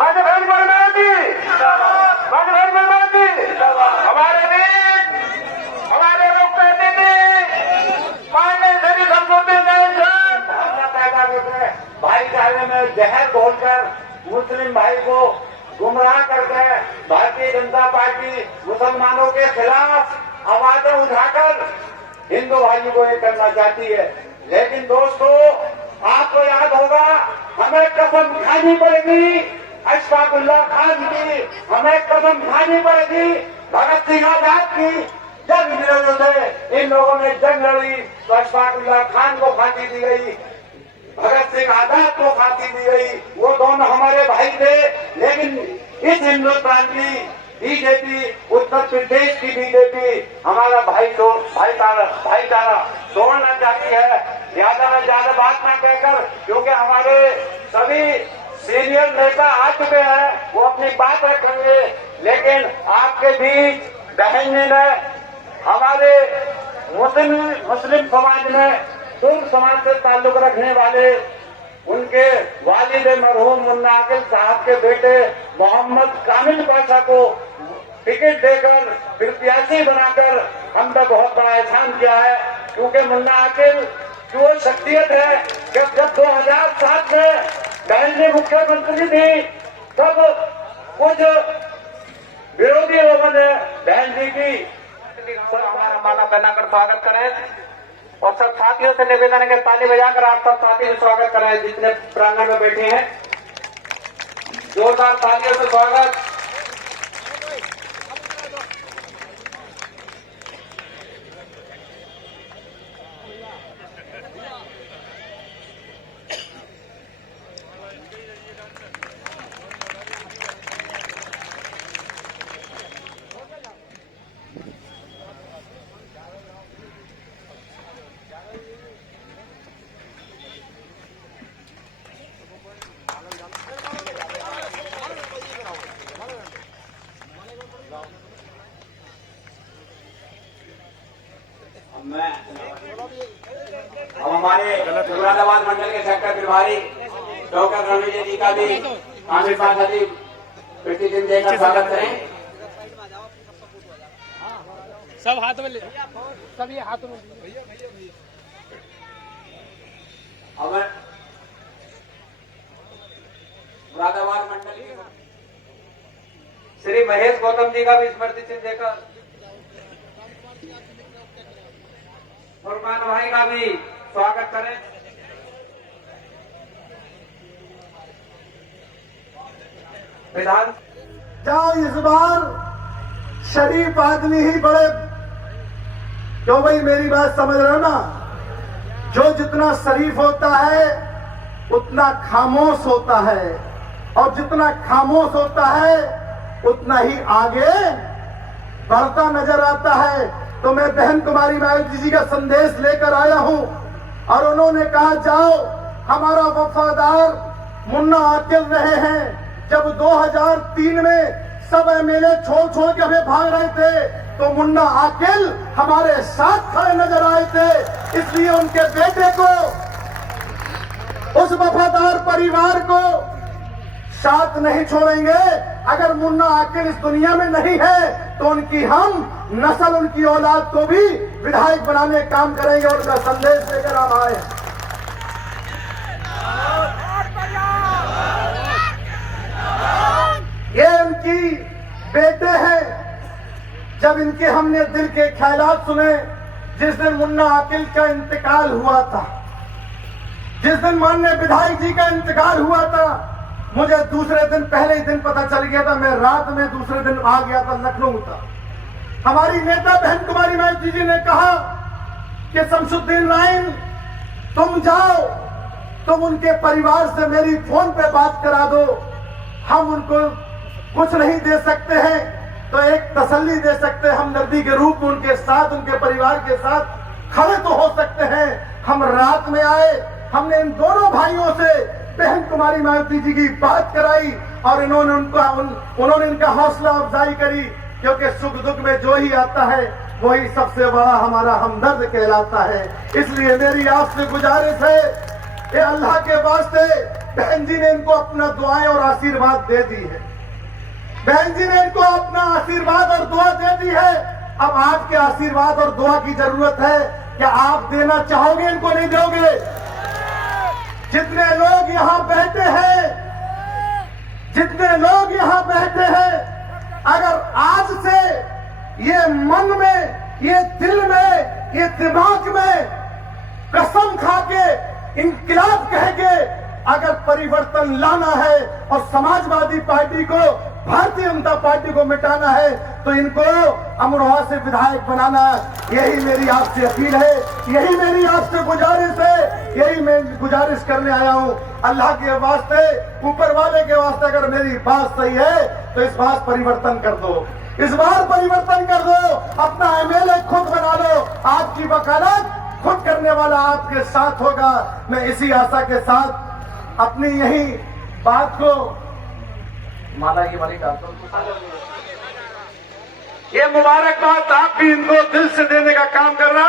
माझे भाई बरमाती, माझे भाई बरमाती। हमारे वीर, हमारे लोग कहते थे मारने से भी समझौते नहीं सर। भावना पैदा करके भाईचारे में जहर घोलकर मुस्लिम भाई को गुमराह करके भारतीय जनता पार्टी मुसलमानों के खिलाफ आवाजें उठाकर हिंदू भाइयों को एक करना चाहती है। लेकिन दोस्तों, आपको याद होगा, हमें कसम खानी पड़ेगी अशफाकुल्लाह खान की, हमें कसम खानी पड़ेगी भगत सिंह आजाद की। जंग विरोधियों से इन लोगों ने जंग लड़ी तो अशफाकुल्लाह खान को फांसी दी गई, भगत सिंह आजाद को फांसी दी गई। वो दोनों हमारे भाई थे। लेकिन इस हिंदुस्तान की बीजेपी, उत्तर प्रदेश की बीजेपी हमारा भाईचारा तोड़ना चाहती है। ज्यादा में ज्यादा बात ना कहकर, क्योंकि हमारे सभी सीनियर नेता आ चुके हैं, वो अपनी बात रखेंगे। लेकिन आपके बीच बहन जी ने हमारे मुस्लिम समाज में तुर्क समाज से ताल्लुक रखने वाले उनके वालिद मरहूम मुन्ना आकिल साहब के बेटे मोहम्मद कामिल पाशा को टिकट देकर प्रत्याशी बनाकर हम पे बहुत बड़ा एहसान किया है। क्योंकि मुन्ना आकिल जो शख्सियत है कि जब 2007 में बहन जी मुख्यमंत्री थी तब कुछ विरोधी लोगों ने बहन जी की हमारा माला पहनाकर स्वागत करें और सब साथियों से निवेदन है कि ताली बजाकर आप सब साथी स्वागत करें। जितने प्रांगण में बैठे हैं, जोरदार तालियों से स्वागत। अब हमारे मुरादाबाद मंडल के सेक्टर प्रभारी डॉक्टर रणविजय जी का भी आमिर पाशा जी प्रतिदिन देकर स्वागत करें। सब हाथ में सब ये हाथ में। अब मुरादाबाद मंडल के श्री महेश गौतम जी का भी स्मृति चिन्ह देकर फुरमान भाई का भी स्वागत करें। विधान जाओ इस बार शरीफ आदमी ही बड़े, क्यों भाई मेरी बात समझ रहे हो ना? जो जितना शरीफ होता है उतना खामोश होता है, और जितना खामोश होता है उतना ही आगे बढ़ता नजर आता है। तो मैं बहन कुमारी मायावती जी का संदेश लेकर आया हूं और उन्होंने कहा जाओ, हमारा वफादार मुन्ना आकिल रहे हैं। जब 2003 में सब एमएलए छोड़ के हमें भाग रहे थे तो मुन्ना आकिल हमारे साथ खड़े नजर आए थे। इसलिए उनके बेटे को, उस वफादार परिवार को साथ नहीं छोड़ेंगे। अगर मुन्ना आकिल इस दुनिया में नहीं है तो उनकी हम नस्ल, उनकी औलाद को भी विधायक बनाने का काम करेंगे। उनका संदेश लेकर हम आए। ये उनकी बेटे हैं। जब इनके हमने दिल के ख्यालात सुने, जिस दिन मुन्ना आकिल का इंतकाल हुआ था, जिस दिन माननीय विधायक जी का इंतकाल हुआ था, मुझे दूसरे दिन, पहले ही दिन पता चल गया था। मैं रात में दूसरे दिन आ गया था, लखनऊ था। हमारी नेता बहन कुमारी मायावती जी ने कहा कि शमसुद्दीन राइन तुम जाओ, तुम उनके परिवार से मेरी फोन पे बात करा दो। हम उनको कुछ नहीं दे सकते हैं तो एक तसल्ली दे सकते हैं। हम नबी के रूप में उनके साथ, उनके परिवार के साथ खड़े तो हो सकते हैं। हम रात में आए, हमने इन दोनों भाइयों से बहन कुमारी मायावती जी की बात कराई और उन्होंने इनका हौसला अफजाई करी। क्योंकि सुख दुख में जो ही आता है वही सबसे बड़ा हमारा हमदर्द कहलाता है। इसलिए मेरी आपसे गुजारिश है ये अल्लाह के वास्ते बहन जी ने इनको अपना दुआएं और आशीर्वाद दे दी है। बहन जी ने इनको अपना आशीर्वाद और दुआ दे दी है। अब आपके आशीर्वाद और दुआ की जरूरत है। क्या आप देना चाहोगे, इनको नहीं दोगे? जितने लोग यहाँ बैठे हैं, जितने लोग यहाँ बैठे हैं, अगर आज से ये मन में, ये दिल में, ये दिमाग में कसम खा के, इंकलाब कह के अगर परिवर्तन लाना है और समाजवादी पार्टी को, भारतीय जनता पार्टी को मिटाना है, तो इनको अमरोहा से विधायक बनाना, यही मेरी आपसे अपील है, यही मेरी आपसे गुजारिश है, यही मैं गुजारिश करने आया हूं। अल्लाह के वास्ते, ऊपर वाले के वास्ते अगर मेरी बात सही है तो इस बार परिवर्तन कर दो, इस बार परिवर्तन कर दो। अपना एमएलए खुद बना लो, आपकी वकालत खुद करने वाला आपके साथ होगा। मैं इसी आशा के साथ अपनी यही बात को माला की वाली डालता हूं। ये मुबारकबाद आप भी इनको दिल से देने का काम करना।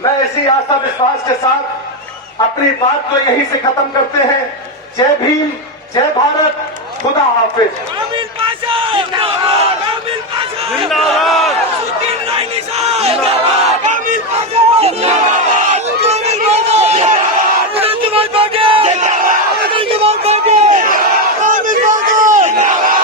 मैं इसी आशा विश्वास के साथ अपनी बात को यहीं से खत्म करते हैं। जय भीम, जय भारत, खुदा हाफिज। कामिल पाशा जिंदाबाद, कामिल पाशा जिंदाबाद, सुदीन रायनी साहब जिंदाबाद, कामिल पाशा जिंदाबाद, कामिल पाशा जिंदाबाद, जिंदाबाद बागे जिंदाबाद, जिंदाबाद बागे कामिल पाशा जिंदाबाद,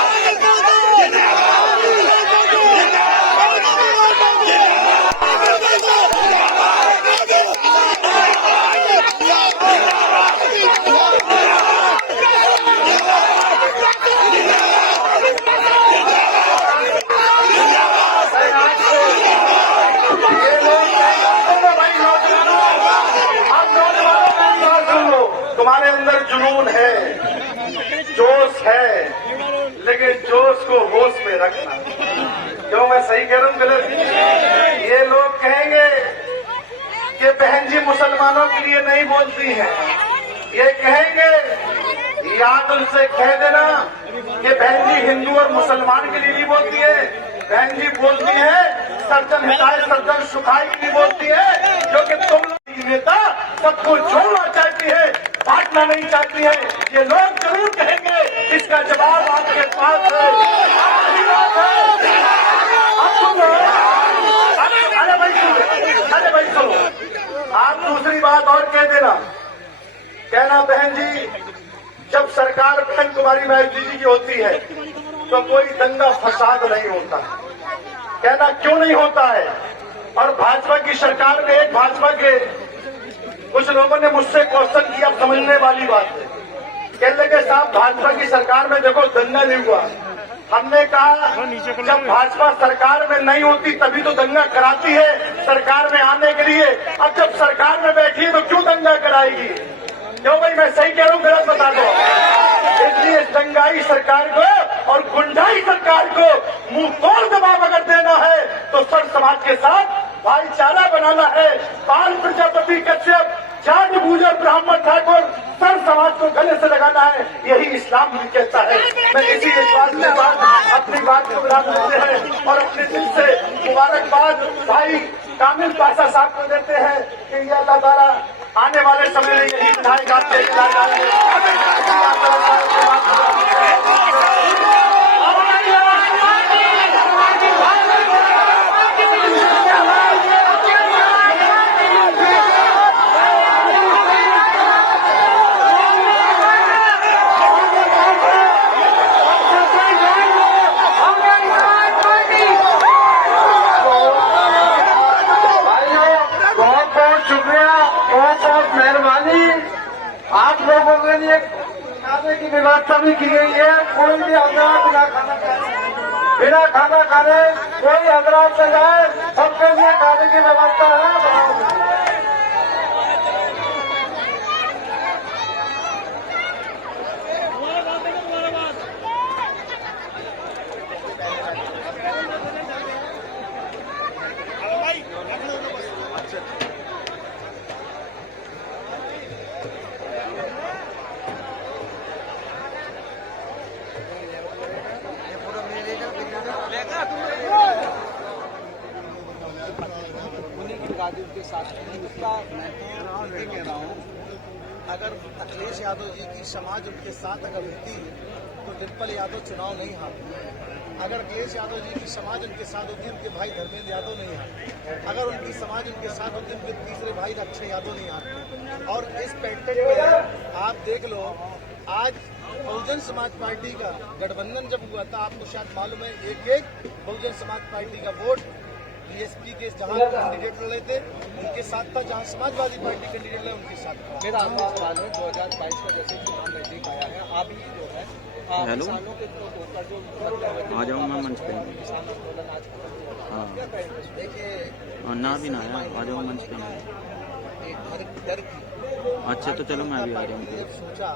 तुम्हारे अंदर जुनून है, जोश है, लेकिन जोश को होश में रखना। क्यों मैं सही कह रहा हूं गलत? ये लोग कहेंगे कि बहन जी मुसलमानों के लिए नहीं बोलती हैं। ये कहेंगे, याद उनसे कह देना कि बहन जी हिंदू और मुसलमान के लिए नहीं बोलती है, बहन जी बोलती है सर्जन हिताय सर्जन सुखाई के लिए बोलती है। क्योंकि तुम लोग नेता सबको जोड़ना चाहती है, बांटना नहीं चाहती है। ये लोग जरूर कहेंगे, इसका जवाब आपके पास है। अरे भाई सुनो, अरे भाई सुनो, आप दूसरी बात और कह देना, कहना बहन जी जब सरकार बहन कुमारी महजी जी की होती है तो कोई दंगा फसाद नहीं होता। कहना क्यों नहीं होता है? और भाजपा की सरकार में एक भाजपा के कुछ लोगों ने मुझसे क्वेश्चन किया, समझने वाली बात है। कह लगे साहब भाजपा की सरकार में देखो दंगा नहीं हुआ। हमने कहा जब भाजपा सरकार में नहीं होती तभी तो दंगा कराती है सरकार में आने के लिए। अब जब सरकार में बैठी है तो क्यों दंगा कराएगी? क्यों भाई मैं सही कह रहा हूँ गलत बता दो? इसलिए दंगाई सरकार को और गुंडाई सरकार को मुंह तोड़ जवाब अगर देना है तो सर समाज के साथ भाईचारा बनाना है। पाल प्रजापति कश्यप, जाट गुजर, ब्राह्मण ठाकुर, सर समाज को गले से लगाना है, यही इस्लाम भी कहता है। मैं इसी विश्वास के बाद अपनी बात को विराम देते हैं और अपने दिल से मुबारकबाद भाई कामिल पाशा साहब को देते हैं कि ये अल्लाह ताला आने वाले समय में यही विधायक आपके आप लोगों के लिए खाने की व्यवस्था भी की गई है। कोई भी हजरात बिना खाना खाने कोई हजरात से जाए, सबके लिए खाने की व्यवस्था है। के साथ अगर अखिलेश यादव जी की समाज उनके साथ अगर होती तो डिम्पल यादव चुनाव नहीं हारते। अगर अखिलेश यादव जी की समाज उनके साथ होती उनके भाई धर्मेंद्र यादव नहीं हारते। अगर उनकी समाज उनके साथ होती उनके तीसरे भाई अक्षय यादव नहीं हारते। और इस पैटर्न में आप देख लो, आज बहुजन समाज पार्टी का गठबंधन जब हुआ था, आपको शायद मालूम है, एक बहुजन समाज पार्टी का वोट बीएसपी के जहां कैंडिडेट लड़े थे उनके साथ था, जहां समाजवादी पार्टी कैंडिडेट लड़े उनके साथ था। मेरा आपका सवाल है, 2022 का जैसे चुनाव नजदीक आया है, आप ही जो है किसानों के ऊपर जो आ जाऊँ मैं मंच पे। किसान आंदोलन आज खत्म हुआ, हाँ क्या कहेंगे? देखिए ना भी ना आया, आ जाओ मंच पे। एक डर की अच्छा तो चलो मैं भी आ रहा हूँ। सोचा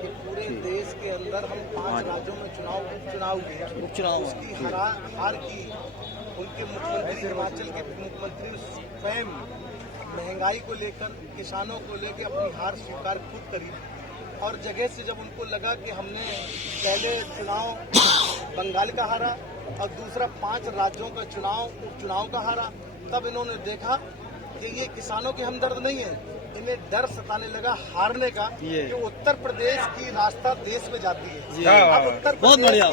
कि पूरे देश के अंदर हम 5 राज्यों में चुनाव हुए, उपचुनाव उसकी हार की उनके मुख्यमंत्री, हिमाचल के मुख्यमंत्री स्वयं महंगाई को लेकर, किसानों को लेकर अपनी हार स्वीकार खुद करी। और जगह से जब उनको लगा कि हमने पहले चुनाव बंगाल का हारा और दूसरा 5 राज्यों का उपचुनाव का हारा, तब इन्होंने देखा कि ये किसानों के हमदर्द नहीं है, इन्हें डर सताने लगा हारने का कि उत्तर प्रदेश की रास्ता देश में जाती है। अब उत्तर प्रदेश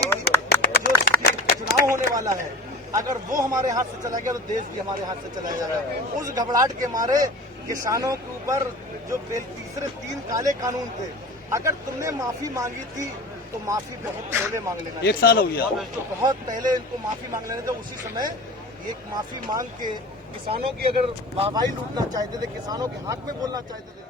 की जो चुनाव होने वाला है, अगर वो हमारे हाथ से चला गया तो देश भी हमारे हाथ से चला जाएगा। उस घबराहट के मारे किसानों के ऊपर जो तीसरे 3 काले कानून थे, अगर तुमने माफी मांगी थी तो माफी बहुत पहले मांग लेना। 1 साल हो गया, तो बहुत पहले इनको माफी मांग लेना था। उसी समय एक माफी मांग के किसानों की अगर वाहवाही लूटना चाहते थे, किसानों के हक में बोलना चाहते थे,